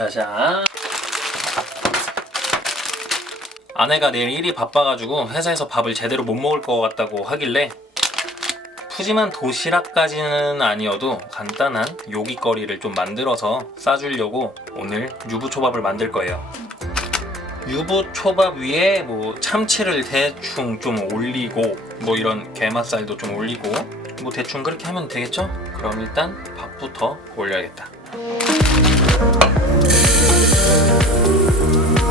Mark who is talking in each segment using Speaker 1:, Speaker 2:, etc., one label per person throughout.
Speaker 1: 짜잔. 아내가 내일 일이 바빠가지고 회사에서 밥을 제대로 못 먹을 것 같다고 하길래 푸짐한 도시락까지는 아니어도 간단한 요깃거리를 좀 만들어서 싸주려고 오늘 유부초밥을 만들 거예요. 유부초밥 위에 뭐 참치를 대충 좀 올리고 뭐 이런 게맛살도 좀 올리고 뭐 대충 그렇게 하면 되겠죠? 그럼 일단 밥부터 올려야겠다. love.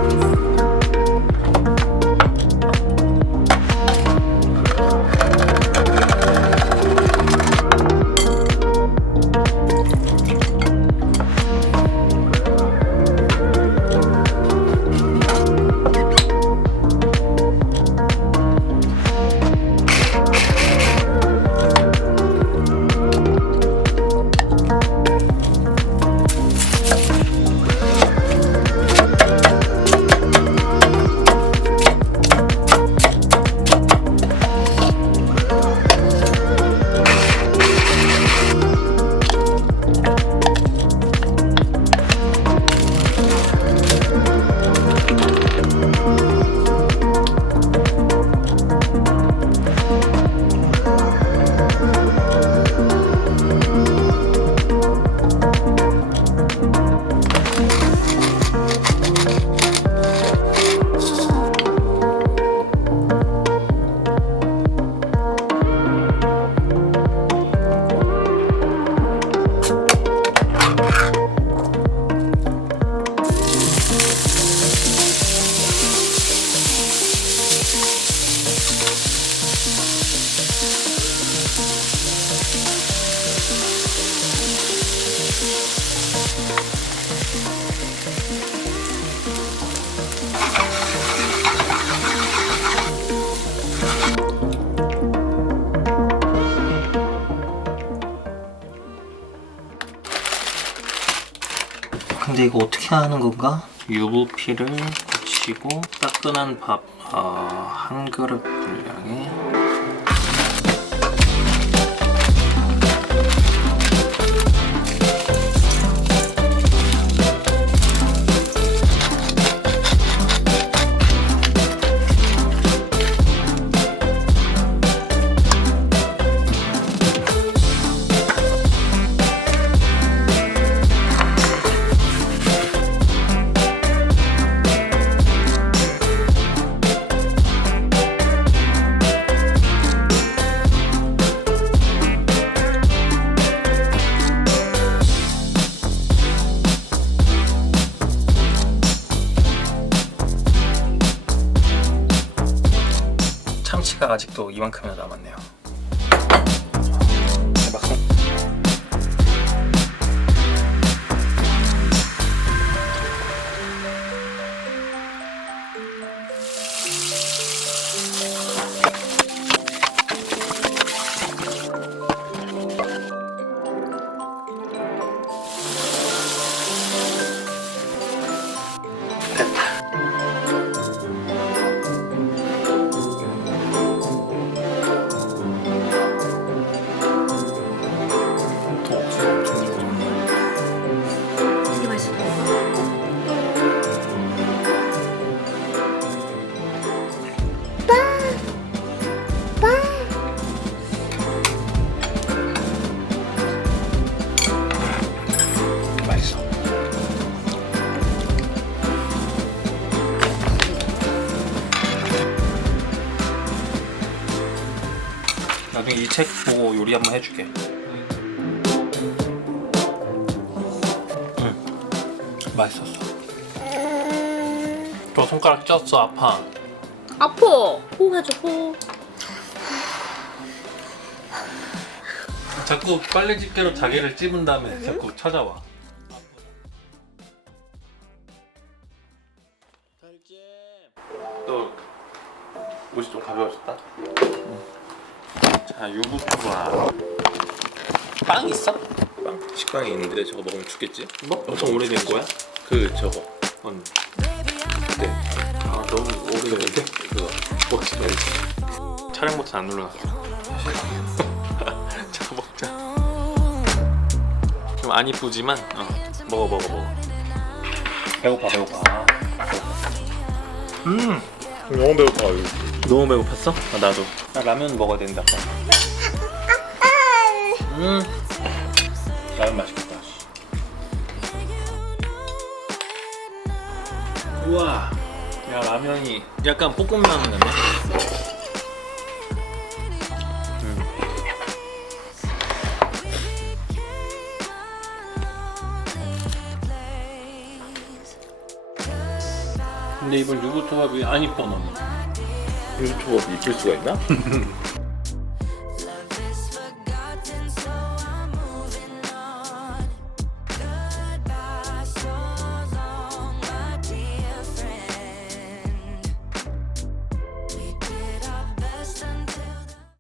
Speaker 1: 근데 이거 어떻게 하는 건가? 유부피를 붙이고 따끈한 밥 어, 한 그릇 분량에 아직도 이만큼이나 남았네요. 나중에 이 책 보고 요리 한번 해줄게. 응, 맛있었어. 저 손가락 쪘어 아파.
Speaker 2: 아파. 호흡해줘 호.
Speaker 1: 자꾸 빨래 집게로 자기를 찝은 다음에 자꾸 찾아와. 또 옷이 좀 가벼워졌다. 자 유부초밥. 빵 있어? 빵 식빵이 있는데 저거 먹으면 죽겠지? 뭐? 엄청 오래된 거야? 그 저거. 언. 네. 아 너무 오래됐는데? 그거. 뭐지? 촬영 버튼 안 눌러놨어. 자 먹자. 좀 안 이쁘지만 어, 먹어 먹어 먹어. 배고파 배고파. 음 너무 배고파 이거. 너무 배고팠어? 아, 나도. 나 라면 먹어야 된다. 음 라면 맛있겠다. 우와. 야 라면이 약간 볶음 라면 같네. 음. 근데 이번 유부초밥이 안 이뻐 너무.
Speaker 3: 유튜브 이쁠 수가 있나?